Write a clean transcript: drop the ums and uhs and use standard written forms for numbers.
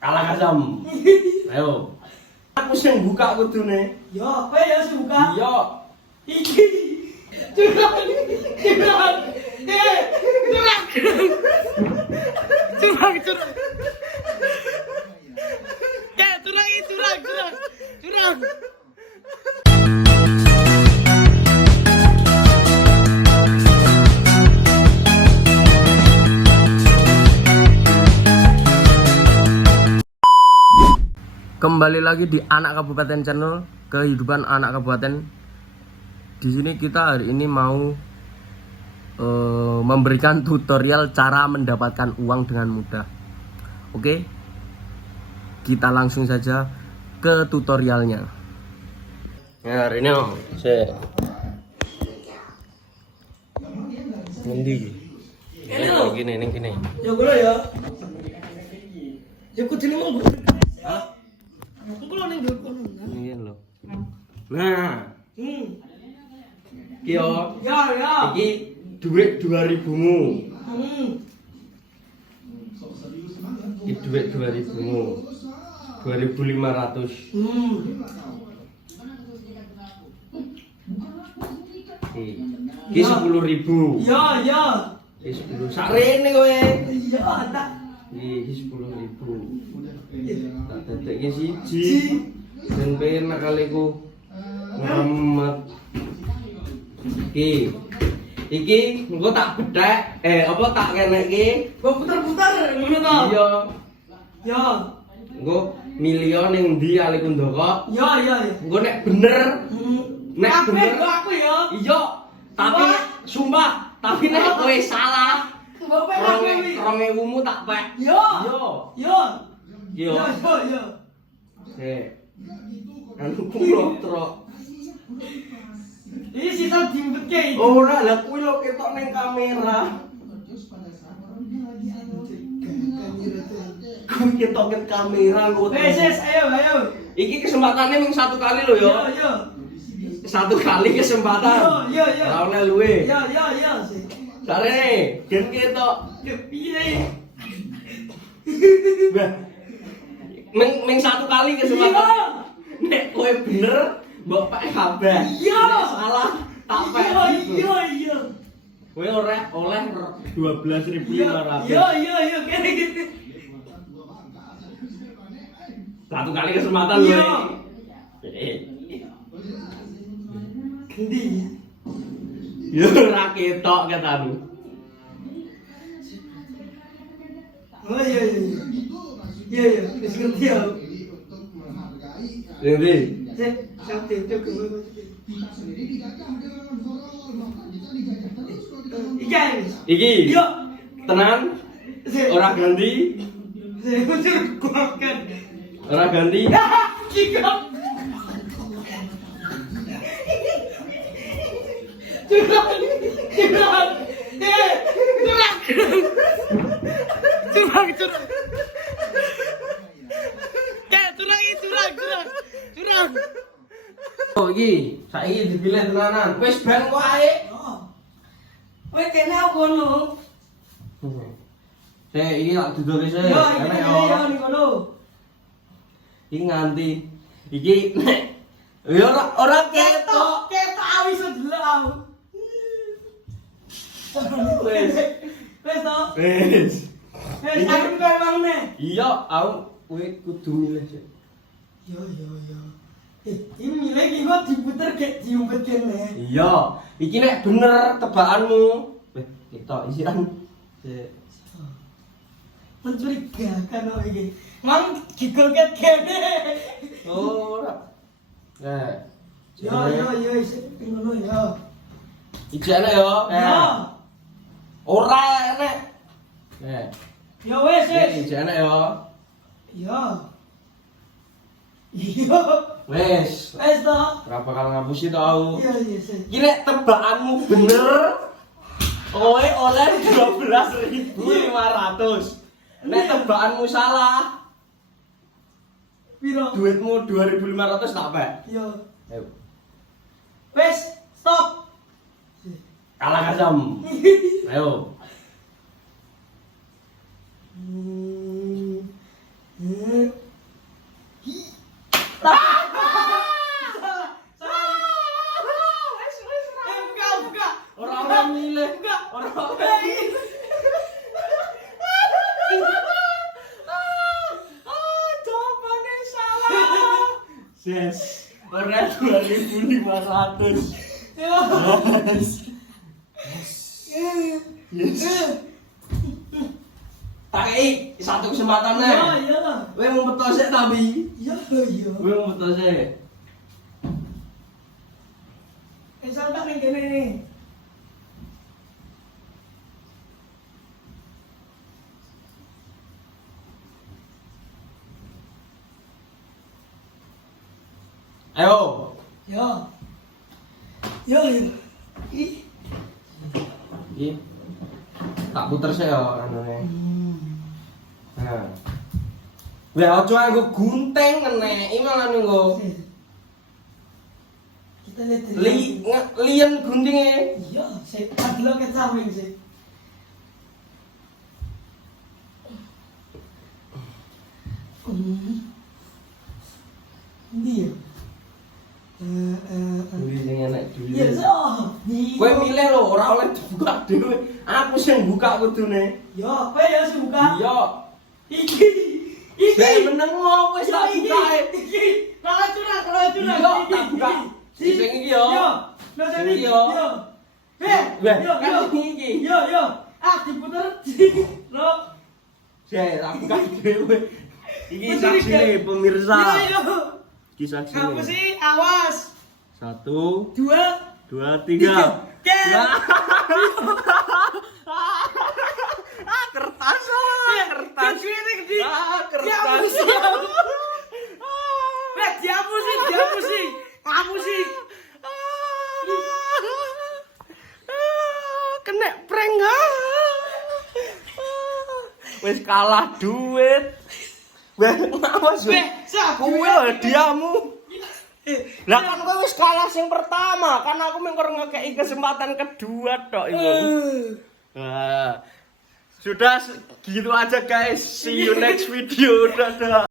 Kalah kasam. Ayo. Aku sing buka kudune. Yo, kowe ya sing buka. Iya. Iki. Curang. Curang. Curang. Curang. Kayak curang. Kembali lagi di Anak Kabupaten Channel, kehidupan anak kabupaten. Di sini kita hari ini mau memberikan tutorial cara mendapatkan uang dengan mudah. Oke, kita langsung saja ke tutorialnya. Ya, hari ini saya ngendi. Ini gini. Ya gue ya. Ya kudu mau. Hah? Aku lo ning dulu. Ini lho. Nah, Kyo, Ya. iki duit 2000-mu. Iki duit 2000-mu. 2500. Iki 10.000. Ya. Iki 10. Sarene kowe. Ya, tak. Iki 10.000. Tak dadeke siji. Ben penak kaliku. Muhammad. Iki engko tak bedhek, tak keneki. Gua putar-putar ngono to. Iya. Ya. Engko milion ning ndi aliku ndoko. Ya. Engko nek bener, nek Kabeh bener kok aku ya. iya. Tapi sumpah, tapi nek kowe salah, Bapak aku iki. 2000-mu tak pek. Ya. Yo. Ya. Yo. Ya. Anu trok. Ini sisa diumpetke iki. Ora lah kuwi lho ketok ning kamera. Kuwi ketok ning kamera lho. Wes, ayo. Iki kesempatannya mung satu kali lho yo. Ya. Satu kali kesempatan. Ya. Ora oleh luwe. Ya. Sarene, gen ketok. Kepiye? Bah. Ming satu kali kesempatan. Nek kowe bener, mbok pek kabeh. Iya. Nek salah, tak pek. Iya. Kowe oleh 12.500. Iya, kene gitu. Satu kali kesempatan Iya. kowe. Gendi. Yo ora ketok katamu. Oh iya. Iya, wis ngerti ya. Ngerti? Sampai itu ke Iki. Iya. Tenan? Ora ganti? Saya udah kuatkan. Ora ganti? Jika. Curang. Kayak curang. Oh iki, saiki dipilih tenanan. Wis ben kok ae. Kowe kene aku ngono. Iki tak duduk sik. Yo, Enak iki yo. yo ngono. Iki nganti. Iki yo ora ketok. Ketok awis delok aku. Wes. Wes to. Wes. Wes aku kaya wangne. Iya, aku kowe kudu milih sik. Yo. Ini milih iki kok diputer gek diumpet kene. Iya, iki nek bener tebakanmu. Ketok isian. Sik. Mencurigakan kok iki. Mang digolket kene. Ora. Yo, isih ngono yo. Iki enak yo. Yo. Ora enak. Yo wes. Iki enak yo. Yo. Wes. Wes to. Ora bakal ngapusi to aku. Iya, sih. Iki nek tebakanmu bener, kowe oleh 12.500. Nek tebakanmu salah, Piro? duitmu 2.500 tak pek. Yo. Ayo. Wes, stop. Kalah kasam. Ayo. Yes. Ora 2.500. Yes. Tak kei satu kesempatan nih. Ya, iyalah. Kowe mau beto sik tapi. Ya, iya. Kowe mau beto sik. Santai nih kene nih. Ayo. Ya. Ya, ya. Ih. Iki. Tak puter sik ya anune. Nah. Weh aja nggo gunting ngeneki malah nggo. Kita lihat Lien guntinge. iya, saya adlo ke samping sih. Ini ya. Kuwi sing enek Ya, dhewe. so. Kowe milih lho, ora oleh dibuka dhewe. Aku sing buka kudune. Yo, kowe ya sing buka. Iya. Iki. Saya meneng wis tak buka. Iki. Kalau curang. Iya, tak buka. Sing iki yo. Yo. Lo tadi. Yo. Yo. Weh, kan sing iki. Yo. Ah, diputer. Lo. Saya tak buka dhewe. Iki Masih saksine iki. pemirsa. Yo. Iki saksine. Kamu sih awas. 1 2 2 3. Kertas. Kertas. Kertas. Dihapusin. Kamu sih. Kena prank. Wis kalah duit. Weh, awas weh. Kuwi hadiahmu. Lah kan kowe wis kalah sing pertama, kan aku mengko ngekeki kesempatan kedua tok iku. Nah, sudah gitu aja guys. See you next video. Dadah.